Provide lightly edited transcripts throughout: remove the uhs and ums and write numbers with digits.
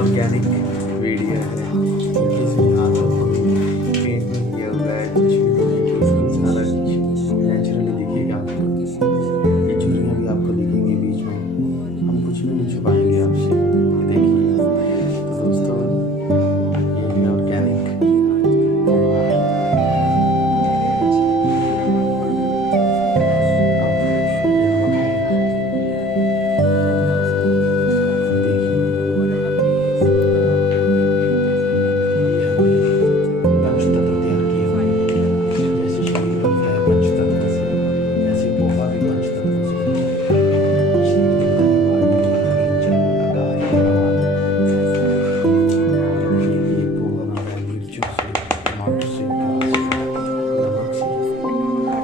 Organic video है, किसी हाथों को भी पेंट नहीं किया हुआ है, कुछ भी नहीं, बिल्कुल सारा नेचुरली दिखेगा आपको। ये चूड़ियाँ भी आपको दिखेंगी बीच में, हम कुछ भी नहीं छुपाएंगे आपसे, ये देखिए। तो दोस्तों ये है ऑर्गेनिक पोहा। पंचतत्व तैयार किए हुए हैं, जैसे शरीर बनता है पंचतत्व से, ऐसे पोहा भी पंचतत्व से बनता है। शरीर बनता है वायु, अग्नि, जल, आकाश, हवा। ये पोहा बनता है मिर्चों से, टमाटर से, प्याज से, नमक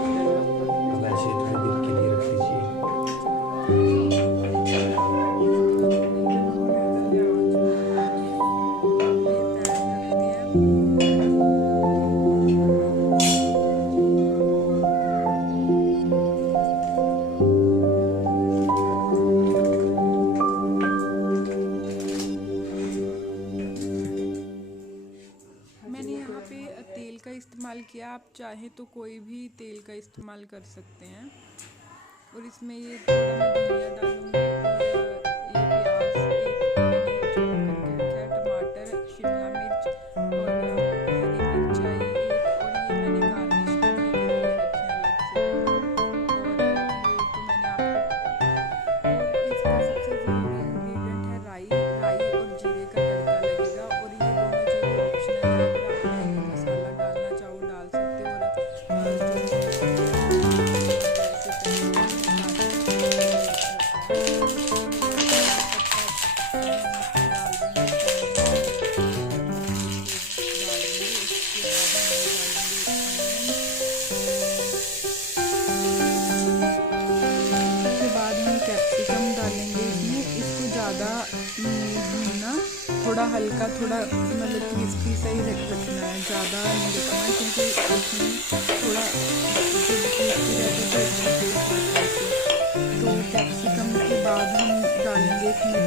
से। अब ऐसे थोड़ी देर के लिए रख दीजिए। मैंने यहाँ पे तेल का इस्तेमाल किया, आप चाहें तो कोई भी तेल का इस्तेमाल कर सकते हैं। और इसमें ये थोड़ा मैं धनिया डालूँगी, और ये प्याज एक मैंने चॉप करके रखा है, टमाटर, शिमला मिर्च और हरी मिर्चाई एक, और ये मैंने गार्निश करने के लिए रखे हैं अलग से। और ये तो मैंने आपको, और इसका सबसे ज़रूरी इंग्रेडिएंट है राई। राई और जीरे का तड़का लगेगा, और ये दोनों चीज़ें ऑप्शनल है, अगर आप मैगी मसाला डालना चाहो डाल सकते हो। और उसके बाद हम कैप्सिकम डालेंगे इसमें। इसको ज़्यादा नहीं भूनना, थोड़ा हल्का, थोड़ा मतलब क्रिस्पी सा ही रखना है, ज़्यादा नहीं रखना है, क्योंकि उसमें थोड़ा जब क्रिस्पी रहता है तो अच्छा टेस्ट आता है इससे। तो कैप्सिकम के बाद हम डालेंगे इसमें